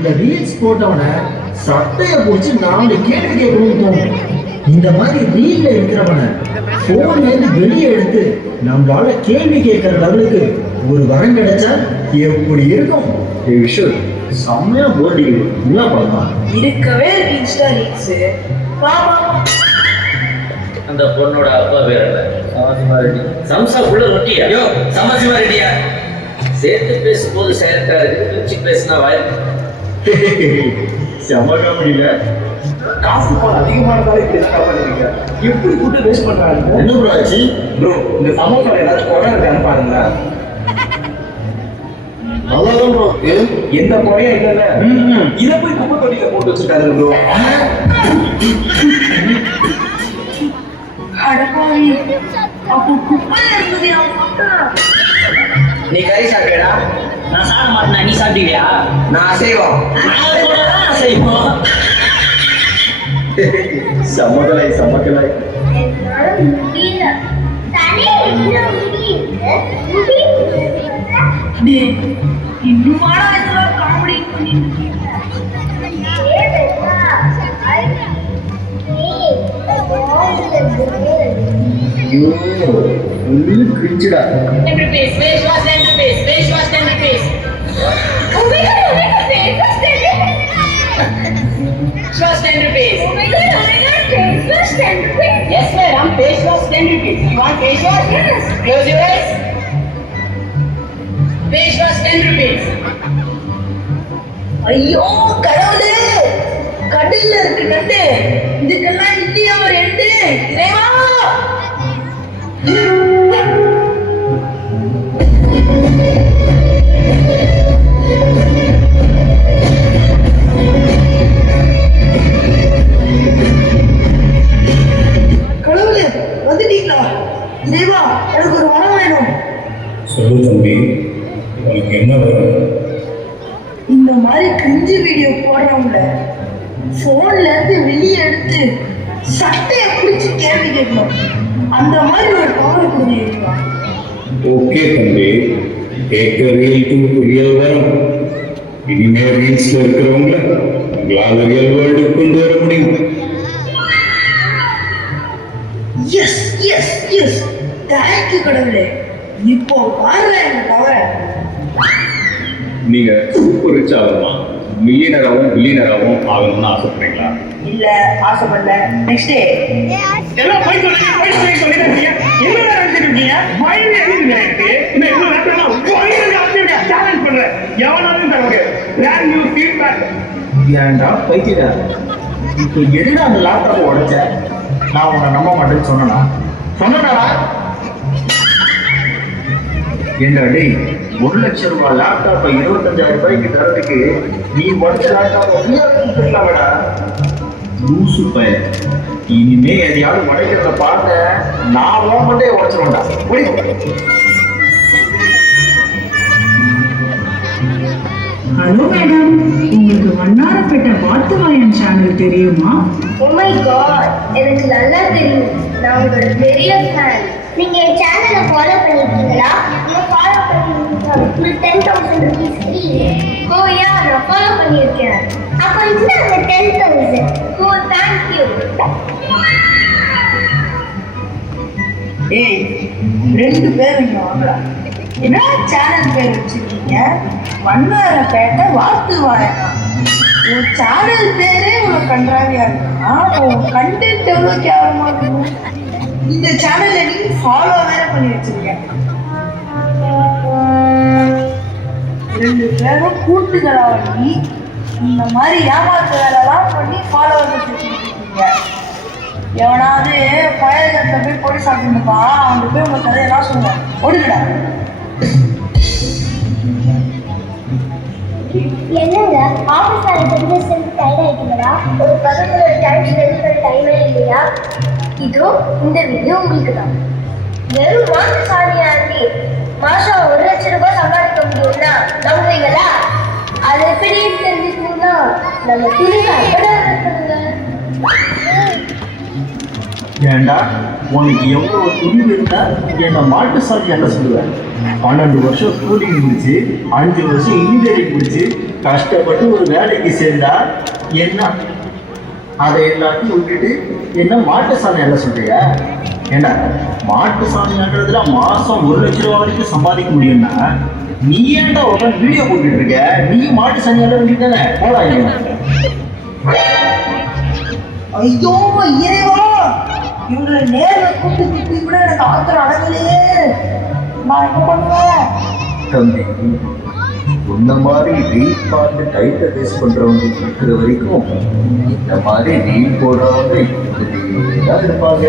இந்த ரீல்ஸ் போட்டவனை சட்டையை பிடிச்சி 4 கேள்வி கேட்கணும்னு தோணும். இந்த மாதிரி ரீல்ல இருக்கிறவனை போன்ல இருந்து வெளியே எடுத்து நம்மளால கேள்வி கேட்கிற லெவலுக்கு ஒரு வரம் கிடைச்சா எப்படி இருக்கும்? விஷயம் செம்மையா போர்டி என்ன பண்ணலாம் இருக்கவே இன்ஸ்டா ரீல்ஸ். அந்த பொண்ணோட அப்பா பேர் என்ன? சமசிவா ரெட்டி. சம்சாக்குள்ள ரொட்டியா? யோ சமசிவா ரெட்டியா? சேர்த்து பேசும்போது சைலண்டா இருக்கு, பிரிச்சு பேசினா வாய்ப்பு. செமக முடியல. காசு போல அதிகமானதால இப்படி பண்ணுறீங்க. எப்படி ஃபுட்டு வேஸ்ட் பண்றாங்க? என்ன ப்ரோ ஆச்சு? ப்ரோ இந்த சமோசால ஏதாச்சும் குறை இருக்கான்னு பாருங்க. நல்லாதான் ப்ரோ எந்த குறையும் இல்லைல்ல. இதை போய் குப்பை தொட்டியில போட்டு வச்சுட்டாரு ப்ரோ. அடப்பாவி, அப்போ குப்பையில இருந்தது அவன் சாப்பிட்டான். நீ கறி சாப்பிட்டா? நான் சாப்பிட மாட்டேன், நீ சாப்பிடுவியா? நான் அசைவம். செய்வோம். சமகலை சமகலை. என்னால முடியல. தலை என்ன முடியுது? டேய், இன்னுமாடா இதெல்லாம் காமெடி பண்ணிட்டு இருக்க? ஐயோ full கிரிஞ்சுடா. 10 rupees. Face wash 10 rupees. Face wash 10 rupees. Oh my god, face wash 10 rupees. Face wash 10 rupees. Oh my god, face wash 10 rupees. Yes, madam. Face wash 10 rupees. You want face wash? Yes. Close your eyes. Face wash 10 rupees. ஐயோ கடவுளே, கடல்ல இருக்கு நண்டு, இதுக்கெல்லாம் இல்லையா ஒரு end? இறைவா, கடவுளே வந்துட்டீங்களா? இறைவா, எனக்கு ஒரு வரம் வேணும். சொல்லு தம்பி, உனக்கு என்ன வரும்? இந்த மாதிரி கிரிஞ்சு வீடியோ போடுறவங்கள போன்ல இருந்து வெளியே எடுத்து சட்டையை பிடிச்சி கேள்வி கேட்கணும். அந்த மாதிரி ஒரு பவர் கொடுங்க. ஓகே தம்பி, டேக் ரியல் டு ரியல் வரும். இனிமே ரீல்ஸ்ல இருக்கிறவங்கள உங்களால ரியல் வேர்ல்டு கொண்டு வர முடியும். எஸ் எஸ் எஸ், தேங்க்யூ கடவுளே. இப்போ பாருங்க இந்த பவர். நீங்க சூப்பர் ரிச் ஆகணும், மில்லியனராகவும் பில்லியனராகவும் ஆகணும்னு ஆசைப்படுறீங்களா? இல்ல, ஆசைப்படல. நெக்ஸ்ட் டே எல்லாம் போய் சொல்லுங்க, போய் சொல்லிடுறீங்க. என்ன நினைச்சிட்டு இருக்கீங்க? வயிறு எதுங்க இருக்கு? இந்த இவ்வளவு நேரத்துல வயிறு அப்படியே சேலஞ்ச் பண்றேன். எவனாலும் தரங்க. Brand new feedback. ஏன்டா பைத்தியடா, இப்போ எதுடா அந்த லேப்டாப் உடைச்ச? நான் உன்னை நம்ப மாட்டேன்னு சொன்னனா? சொன்னடா ஏண்டா டேய், 1 லட்சம் ரூபாய் லேப்டாப்பை 25,000 ரூபாய்க்கு தரதுக்கு நீ உடச்ச லேப்டாப்பா லூசு பையன். இனிமே எதையாவது உடைக்கிறத பார்த்த நான் மட்டும் உடைச்சிருவேன்டா. ஹலோ மேடம், உங்களுக்கு வண்ணாரப்பேட்டை வாத்துவாயன் சேனல் தெரியுமா? Oh my god, எனக்கு நல்லா தெரியும். நான் உங்களோட பெரிய ஃபேன். நீங்க என் சேனலை ஃபாலோ பண்ணிருக்கீங்களா? நான் ஃபாலோ பண்ணிருக்கீங்க. உங்களுக்கு 10,000 rupees free. ஓ யா, நான் ஃபாலோ பண்ணிருக்கேன். அப்ப இந்த 10,000. ஓ thank you. ஏய், 2 பேரும் இங்க வாங்கலாம். என்ன சேனல் பேர் வச்சிருக்கீங்க? வண்ணாரப்பேட்டை வாத்துவாயனா? உன் சேனல் பேரே உனக்கு கன்றாவியா இருக்குன்னா உன் கண்டென்ட் எவ்வளவு கேவலமா இருக்கும். இந்த சேனல்ல நீ ஃபாலோ வேற பண்ணி வச்சிருக்க. 2 பேரும் கூட்டுகளாகி இந்த மாதிரி ஏமாத்து வேலைலாம் பண்ணி ஃபாலோ வச்சுருக்கீங்க. எவனாவது பயங்கரத்தை போய் பொடி சாப்பிட்டுப்பா, அவங்க போய் உங்க கதையெல்லாம் சொல்லுவான். ஒடுங்கடா. என்னங்க ஆஃபீஸ் வேலை தெரிஞ்சு செஞ்சு டைம் ஆகிட்டீங்களா? ஒரு பக்கத்துல டைம் ஸ்பெண்ட் பண்ண டைமே இல்லையா? இதோ இந்த வீடியோ உங்களுக்கு தான். வெறும் மாச சாணியா ஆண்டி மாசம் 1 லட்சம் ரூபாய் சம்பாதிக்க முடியும்னா நம்புவீங்களா? அதை எப்படி தெரிஞ்சுக்கணும்னா நம்ம துணியை அக்கடை இருக்குங்க. ஏண்டா உனக்கு எவ்வளோ துணிவு இருந்தா என்னை மாட்டு சாமி என்ன சொல்லுவேன்? 12 வருஷம் ஸ்கூலிங் முடிச்சு 5 வருஷம் இன்ஜினியரிங் முடிச்சு கஷ்டப்பட்டு ஒரு வேலைக்கு சேர்ந்தா என்ன அதை எல்லாத்தையும் விட்டுட்டு என்ன மாட்டு சாமி என்ன சொல்றியா? ஏண்டா மாட்டு சாமின்றதுல மாசம் 1 லட்ச ரூபா வரைக்கும் சம்பாதிக்க முடியும்னா நீ ஏன்டா உட்காந்து வீடியோ போட்டுட்டு இருக்க? நீ மாட்டு சாமி எல்லாம் வேண்டியதானே போடா. ஐயோ இறைவா, இவங்களை நேர்ல கூப்பிட்டு திட்டி கூட எனக்கு ஆத்திரம் அடங்கலையே. நான் என்ன பண்ணுவேன்? தம்பி, உன்ன மாதிரி ரீல் பார்த்து டைட்டை வேஸ்ட் பண்றவங்க இருக்கிற வரைக்கும் இந்த மாதிரி ரீல் போடுறவங்க இப்படிதான் இருப்பாங்க.